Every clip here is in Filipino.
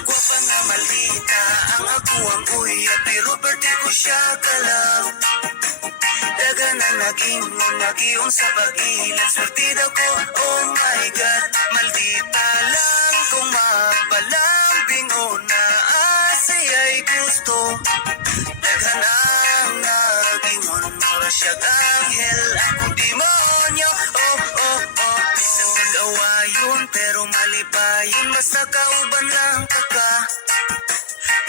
Gwapa nga maldita ang ako ang uya, pero birthday ko siya kalang. Daga na naging nagiyon sa pag-ilat, surtida ko, oh my God. Maldita lang kung mapalambing o naasaya'y gusto. Daga na naging mura siyang anghel, akong demonyo, oh oh oh. Isang nag-awayon pero mali pa yun, basta kauban lang ka.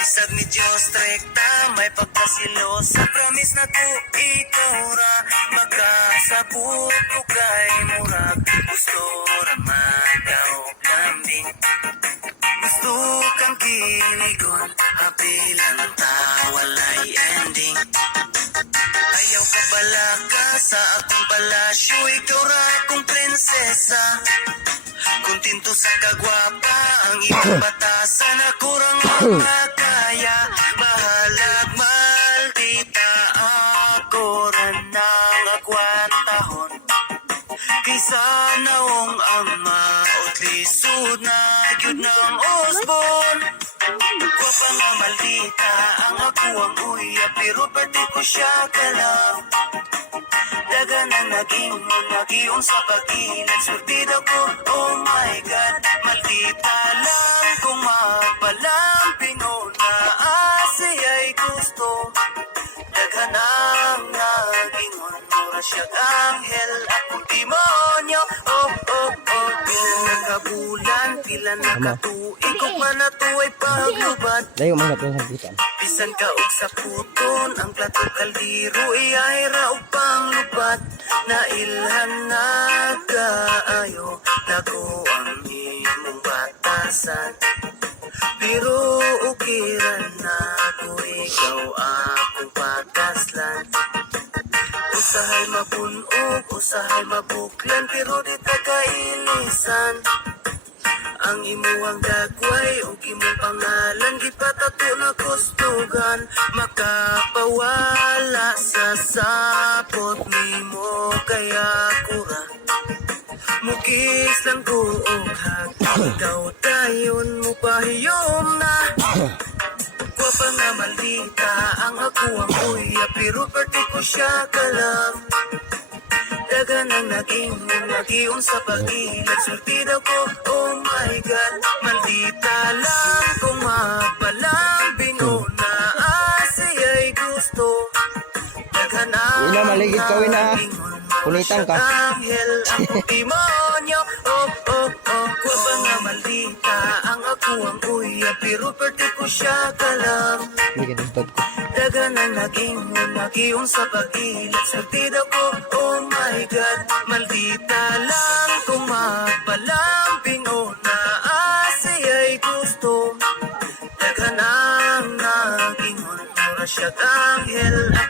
Isag ni Diyos rekta, may pagkasilosa, promise na ko ikaw ra magkasabot ko kay murag. Gusto raman daw lambing, gusto kang kinigon, happy lang ta, walay ending. Ayaw ka balaga sa akong palasyo, ikaw ra akong prinsesa. Kuntinto sa kagwapa, ang iyong batasan, ako rang makaya. Bahalag maldita, ako rin ang agwantahon. Kaysa naong ang maot lisod na yun ng osbon. Gwapa nga maldita, ang ako ang uya, pero birthday ko siya kalang. Daga na nagiyon sa pag-ilat, surtida ko, oh my God. Maldita lang kung mapalamping o naasaya'y gusto. Daga na nagingon, mura siyang anghel, akong demonyo, oh oh oh. Pila nagkabulan, pila nakatuig, kung manato ay paglubad. Layo mga ito sa kita. Bisan ka og sa puton, ang plato kaldiro iyay raog pang lupat. Nailhan na kaayo, nago ang imong batasan. Pero ukiran na ko, ikaw akong pagkaslan. Usahay mabunog, usahay mabuklan, pero di ta kailisan. Ang imuang dagway o imong pangalan, gipatato na kustugan. Makapawala sa sapot nimo, kaya kura mukis lang ko og hag. Ikaw dayon mo pahiyom na. Gwapa nga maldita, ang ako ang uya, pero birthday ko siya kalang. Daga nang nagiyon sa pag-ilat, surtida ko, oh my God. Maldita lang kung mapalambing o naasaya'y gusto. Daga Ina, maligid ka, Ina. Punitan ka. Anghel, akong demonyo, oh oh oh. Gwapa nga maldita, ang ako ang uya, pero birthday ko siya kalang. Hindi ka dito. Daga na nagiyon sa pag-ilat, surtida ko, oh my God. Maldita lang kung mapalambing o naasaya'y gusto. Daga na nagingon, mura siyang anghel.